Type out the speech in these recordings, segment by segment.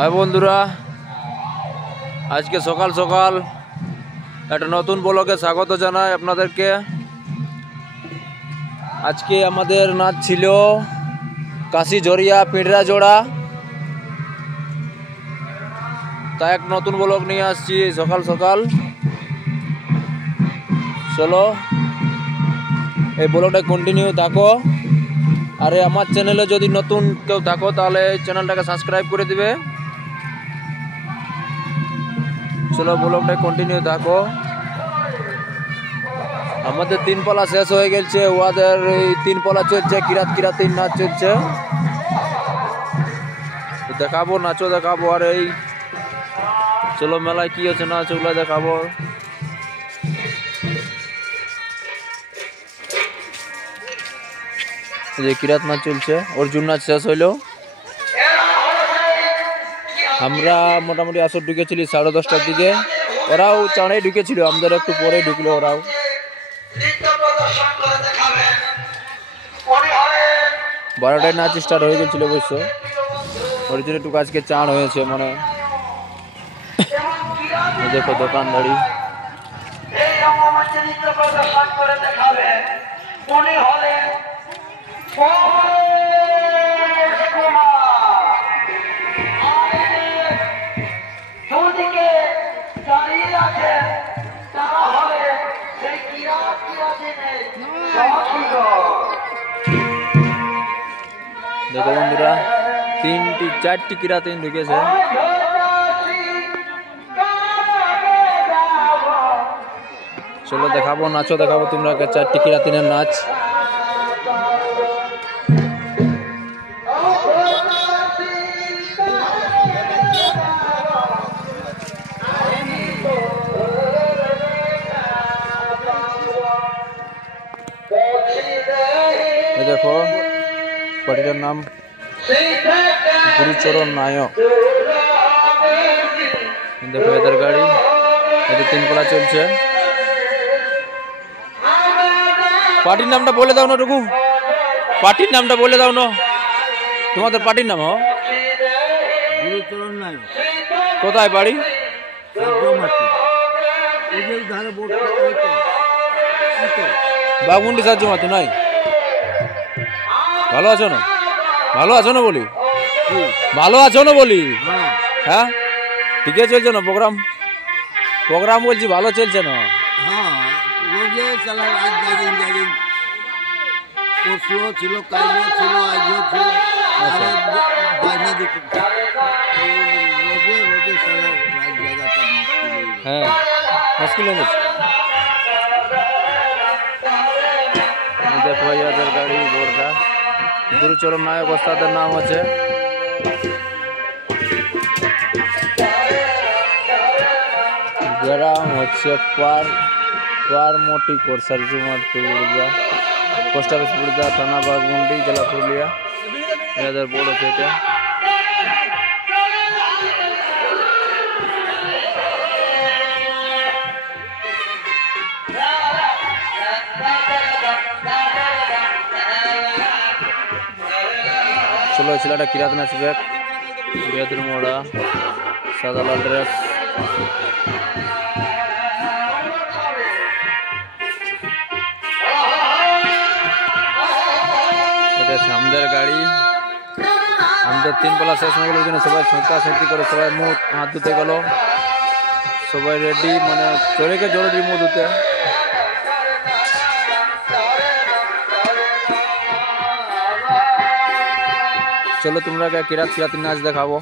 হাই বন্ধুরা, আজকে সকাল সকাল একটা নতুন ব্লগে স্বাগত জানাই আপনাদেরকে। আজকে আমাদের নাচ ছিল কাশি জড়িয়া পিঁড়া জোড়া, তাই এক নতুন ব্লগ নিয়ে আসছি সকাল সকাল। চলো এই ব্লগটা কন্টিনিউ থাকো, আর আমার চ্যানেলে যদি নতুন কেউ থাকো তাহলে চ্যানেলটাকে সাবস্ক্রাইব করে দিবে। চলো ব্লগটা কন্টিনিউ থাকো। আমাদের তিন পালা শেষ হয়ে গেছে, ওদের এই তিন পালা চলছে, কিরাত তিন নাচ চলছে, দেখাবো নাচও দেখাবো। আর এই চলো মেলায় কি হচ্ছে নাচ ওগুলো দেখাবো। যে কিরাত নাচ চলছে, অর্জুন নাচ শেষ হইলো। আমরা মোটামুটি আসর ঢুকেছিলি 10:30টার দিকে, ওরাও চাঁড়ে ঢুকেছিল, আমাদের একটু পরে ঢুকলো ওরাও। 12টায় নাচ স্টার্ট হয়ে গেছিল অবশ্য, অর্জুন একটু আজকে চাঁড় হয়েছে মানে। দেখো দোকানদারি, দেখো বন্ধুরা 4টি কিরাত ঢুকেছে। চলো দেখাবো নাচও দেখাবো তোমরা, 4টি কিরাতিনের নাচ। দেখো পার্টিটার নাম গুরুচরণ নায়ক। দেখো এদের গাড়ি, এদের তিন পালা চলছে। পার্টির নামটা বলে দাও না টুকু, পার্টির নামটা বলে দাও না, তোমাদের পার্টির নাম? গুরুচরণ নায়ক। কোথায় বাড়ি? বাগুন্ডি সাহায্য নাই। ভালো আছো না? ভালো আছো না বলি, ভালো আছো না বলি? হ্যাঁ ঠিকই চলছে না প্রোগ্রাম? প্রোগ্রাম বলছি ভালো চলছে না? ছিল, কালও ছিল, আজও ছিল। হ্যাঁ মুশকিল হয়ে গেছে। দেখো এদের গাড়ি বোরটা গুরুচরণ নায়ক, ওস্তাদের নাম আছে। গ্রাম হচ্ছে পারমটি কোরসারজুমার পুরুলিয়া, পোস্ট অফিস পুরুলিয়া, থানা বাগমুন্ডি, জেলা পুরুলিয়া। এদের বোর্ড আছে এটা। চলো ছেলেটা কিরাত নাচবে, বিয়াদের মোড়া, সাদা লাল ড্রেস। এটা আছে আমাদের গাড়ি। আমাদের তিন পালা শেষ হয়ে গেল, ওই জন্য সবাই ছঁটা করে সবাই মুখ হাত ধুতে গেল, সবাই রেডি, মানে চলে গে জরুরি মুখ ধুতে। চলো তোমরা কিরাতি নাচ দেখাবো।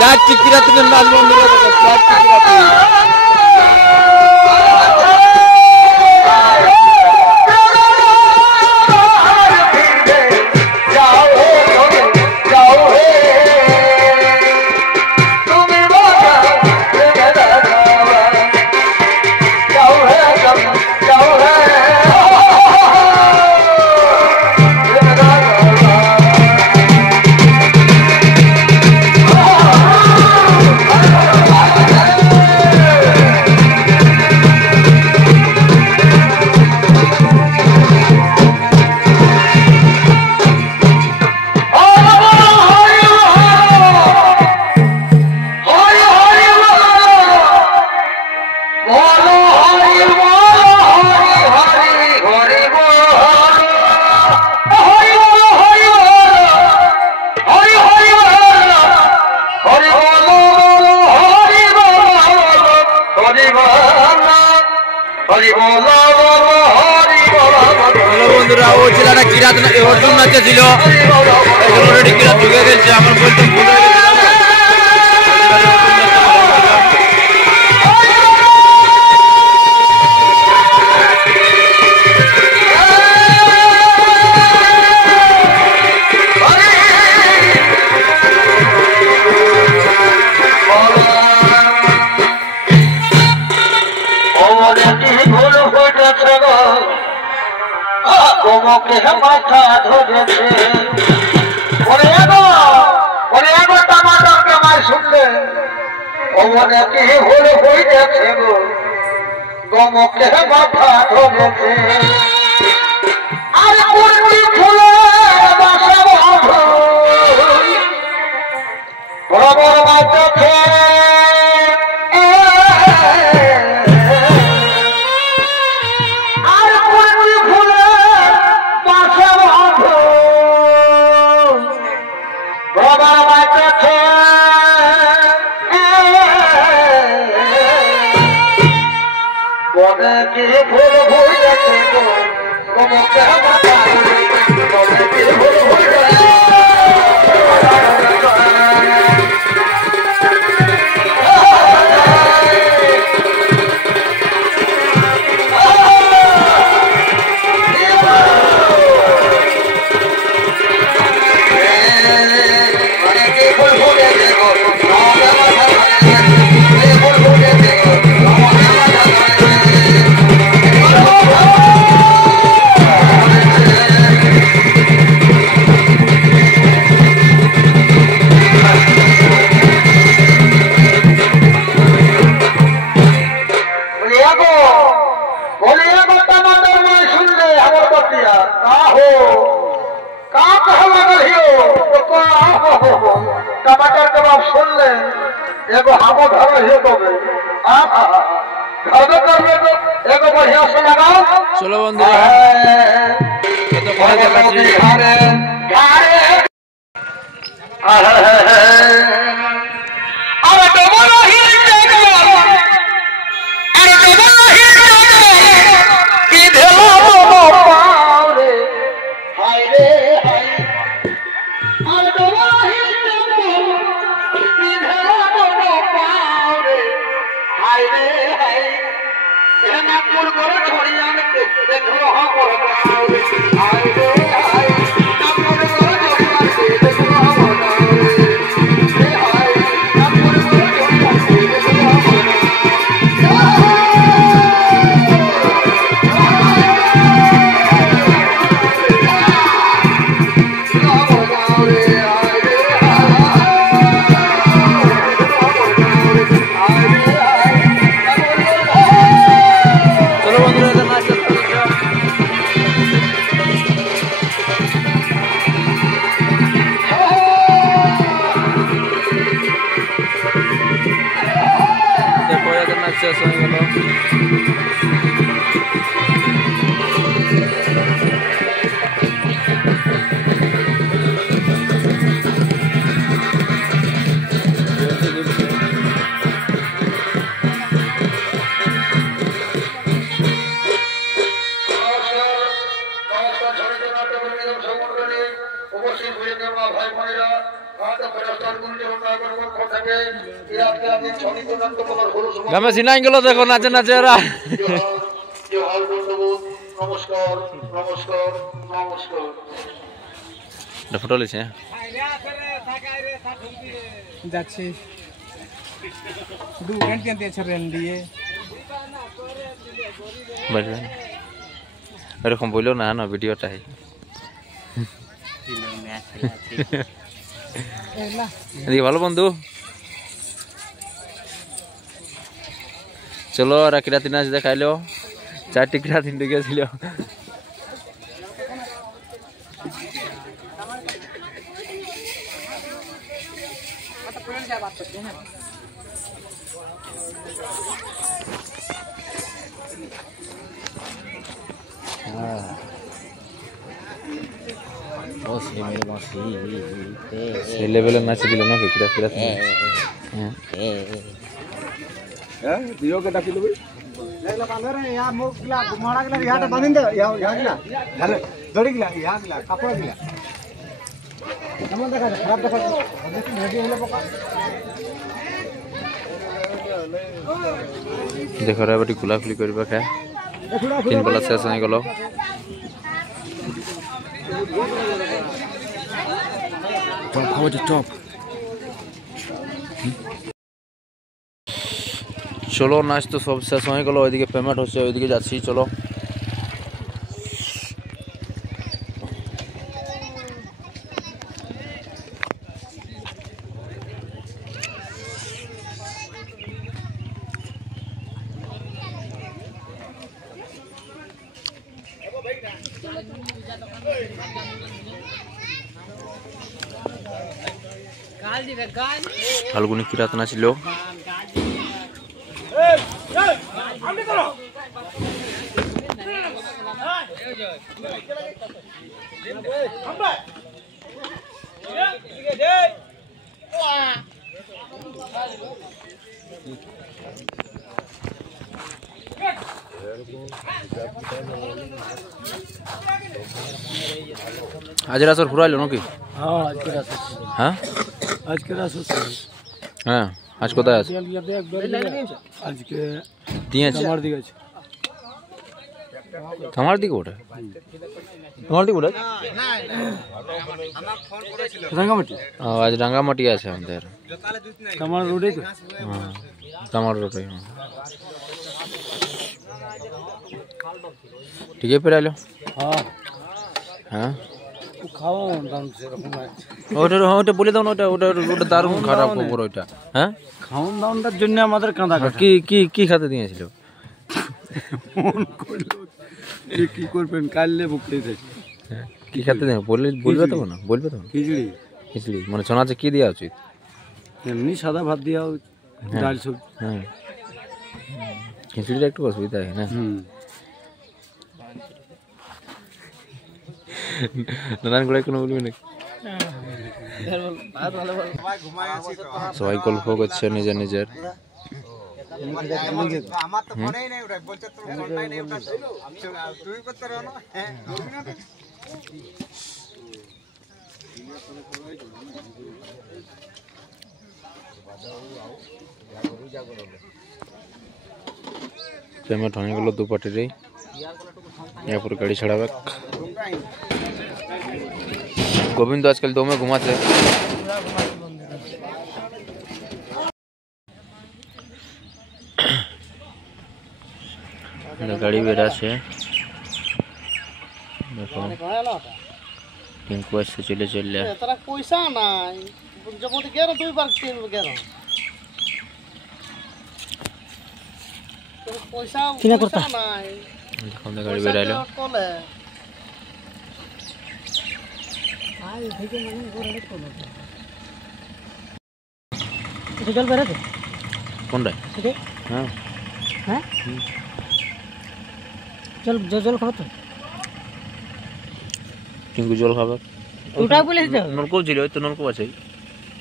চারটি কিরাতিনের নাচ বন্ধুরা, চারটি কিরাতি। ও ছেলেটা কিরাত অর্জুন নাচে ছিল অলরেডি কিরাত ঢুকে গেছে আমার বলতে ভুল হয়ে গেছে মাথা ধরেছে টমাটরকে মায় শুনলে ওমনে কি ভুল হইতেছে গো গমকে মাথা ধরেছে আর কুর্তি ফুলে বাসা বন্ধু বরাবর মাথাছে टमाटर कबाब सुन ले एगो हमो धरो हे तबे घर में तो एगो बढ़िया से लगाओ चलो बंधुरा ये तो पहले देखाচ্ছি अरे डबल ही की धेलो पाओ रे हाय रे हाय अरे डबल ही की धेलो पाओ रे हाय रे हाय एना कुल कर छोड़ी जाने के देखो हां पर पाओ रे हाय रे हाय ना कुल कर छोड़ी जाने देखो हां पर रे हाय ना कुल कर छोड़ी जाने देखो हां पर শেষ হয়ে গেল গ্রামে সিনাই গেল দেখো নাচে নাচে ওরা নমস্কার নমস্কার নমস্কার ফটো লিছে যাচ্ছি দু রেন্ট কেন দিয়েছে রেন্ট দিয়ে বুঝলেন এরকম বললো না না ভিডিওটাই এদিকে ভালো বন্ধু চলো আর কিরাতি নাচ দেখাইলো চারটি কিরাতি ঢুকেছিল সেই লেভেলের নাচ দিল না কিরাত কিরাত दियो के डाकी लो भाई लगला बांधरे यहां मुख गला घुमाड़ा गला यहां तो बांधिन दे यहां गला দড়ি গিলা ইয়া গিলা কাপড় গিলা কেমন দেখা যায় খারাপ দেখা যায় দেখুন রেডি হলে পোকা দেখো রে বাটি খোলাখুলি করিবা খায় তিন পালা শেষ হয়ে গেল চলো নাচ তো সব শেষ হয়ে গেল ওইদিকে পেমেন্ট হচ্ছে ওইদিকে যাচ্ছি চলো ফাল্গুনি কিরাত নাছিল আজ রাসর ফুরাইলো নাকি হ্যাঁ আজকে রাস হ্যাঁ আজকে রাস হ্যাঁ আজ কোথায় আছে আজকে দিয়েছে আমার দিকে আছে তোমার দিকে ওটা তোমার দিকে ওটা রাঙ্গামাটি আজ রাঙ্গামাটি আছে আমাদের আমার রোডে তো হ্যাঁ তোমার রোডে ঠিক আছে পেরাইলো হ্যাঁ হ্যাঁ খাওয়া দাম সেরকম ওটা ওটা বলে দাও না ওটা ওটা ওটা দারুণ খারাপ খবর ওইটা হ্যাঁ খাওয়ান দাওয়ানটার জন্য আমাদের কাঁদা কি কি কি খেতে দিয়েছিল কি করবেন কাললে বুকতে কি খেতে দেবে বলবে তো না বলবে তো খিচড়ি খিচড়ি মানে ছোনাচে কি দেওয়া উচিত এমনি সাদা ভাত দেওয়া ডাল সবজি হ্যাঁ খিচুড়িটা একটু অসুবিধা হয় না নানান করে কোনো বলবি নাকি সবাই গল্প করছে নিজের নিজের আমার তো মনেই নাই ওটা বলছে তো মনেই নাই ওটা তুই করতে রো না পেমেন্ট হয়ে গেল দু পার্টিরই এরপর গাড়ি ছাড়াবে গোবিন্দ আজকাল দমে ঘুমাচ্ছে গাড়ি বেরাচ্ছে দেখো টিঙ্কু আসছে চলে চললে তারা পয়সা নাই যখন গেরো দুইবার কিনবো গেরো পয়সা পয়সা নাই দেখো গাড়ি বেরাইলো কলে জল বেরাতে কোনটা হ্যাঁ হ্যাঁ জল জল খাবো তো টিঙ্কু জল খাবে ওটা বলে দিতে নলকূপ ছিল ওই তো নলকূপ আছে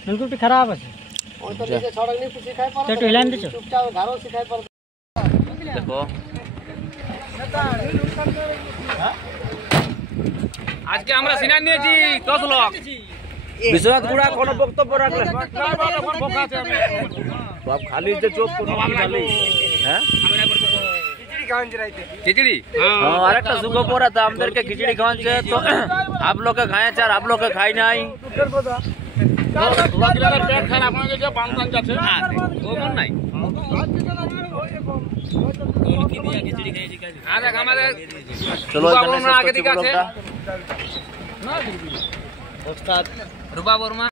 নলকূপটি খারাপ আছে ওই তো নিজে ছড়ানি পুষি খাই পারো তো হেলান দিছো চুপচাপ ঘরও শিখাই পারো দেখো আজকে আমরা সিনার নিয়েছি 10 লোক বিশ্বনাথ গুড়া কোনো বক্তব্য রাখলে সব খালি যে চোখ কোনো খালি হ্যাঁ खिचड़ी हाँ अरे सुबह पर था हमदर के खिचड़ी खान से तो आप लोग के खाए चार आप लोग के खाई नहीं पेट खाना আপনাদের যে বানতান যাচ্ছে ও মন নাই আরে আমাদের चलो আগে দিকে আছে ওস্তাদ রুবা বর্মা